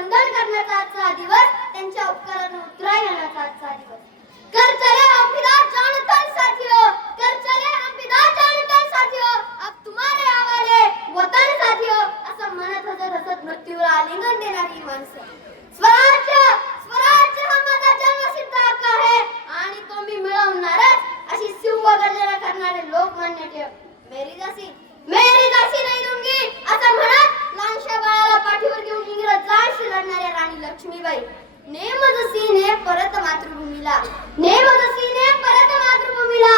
वंदन करण्याचा आजचा दिवस, त्यांच्या उपकारांना उत्तरायणाचा आजचा दिवस। कर चले हम फिदा जानतन साथियों, कर चले हम फिदा जानतन साथियों, अब तुम्हारे हवाले वतन साथियों, असं म्हणत हसत मृत्यूला आलिंगन देणारी माणसं। स्वराज्य स्वराज्य हा माझा जन्मसिद्ध हक्क आहे आणि तो मी मिळवणारच, अशी शिव गर्जना करणारे लोक मान्य ठेव। मेरी दासी नाही दूंगी असं म्हणत लहानशा बाळाला पाठीवर घेऊन इंग्रजांशी लढणाऱ्या राणी लक्ष्मीबाई नेमजसीने परत मातृभूमीला, नेमजसीने परत मातृभूमीला,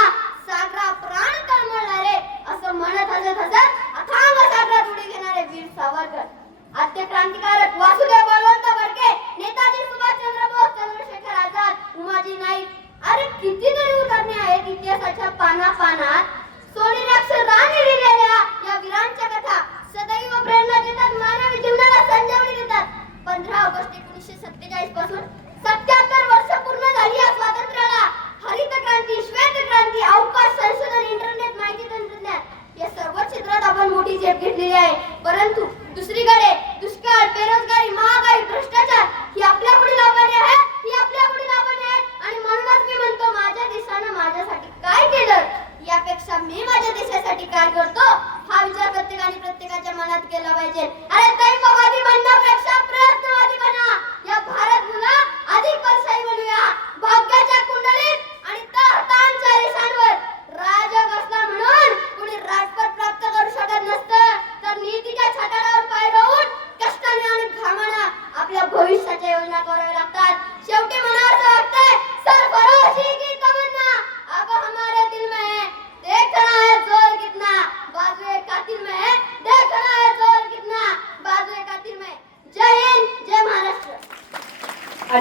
सागरा प्राण तळमळणारे असं म्हणत हसत अथांग सागरात उडी घेणारे वीर सावरकर, आद्य क्रांतिकारक वासुदेव बळवंत फडके, नेताजी सुभाषचंद्र बोस, चंद्रशेखर आझाद, उमाजी नाईक, अरे कितीतरी उदाहरणे आहेत इतिहासाच्या पानात। सोनेरी अक्षरांनी लिहिलेल्या या वीरांच्या कथा सदैव प्रेरणा देतात, मानवी जीवनाला संजीवनी देतात। 15 ऑगस्ट 1947 पासून 77 वर्ष पूर्ण झाली या स्वातंत्र्याला। हरित क्रांती, श्वेत क्रांती, अवकाश संशोधन, इंटरनेट, माहिती तंत्रज्ञान या सर्व क्षेत्रात आपण मोठी झेप घेतलेली आहे, परंतु दुसरीकडे दुष्काळ, बेरोजगारी, महागाई, भ्रष्टाचार ही आपल्या पुढील आव्हाने आहेत, ही आपल्या पुढील आव्हाने आहेत। आणि म्हणूनच मी म्हणतो, माझ्या देशानं माझ्यासाठी काय केलं यापेक्षा मी माझ्या देशासाठी काय करतो हा विचार प्रत्येकाच्या मनात केला पाहिजे। अरे दैववादी बनण्यापेक्षा प्रयत्नवादी बना, या भारत मुला अधिक परशाई बनूया। भाग्याच्या कुंडलीत आणि तहतांच्या रेषांवर राजग असला म्हणून कुणी राजपद प्राप्त करू शकत नसतं, तर नीतीच्या छताडावर पाय रोवून कष्टाने आणि घामाने आपल्या भविष्याच्या योजना कराव्या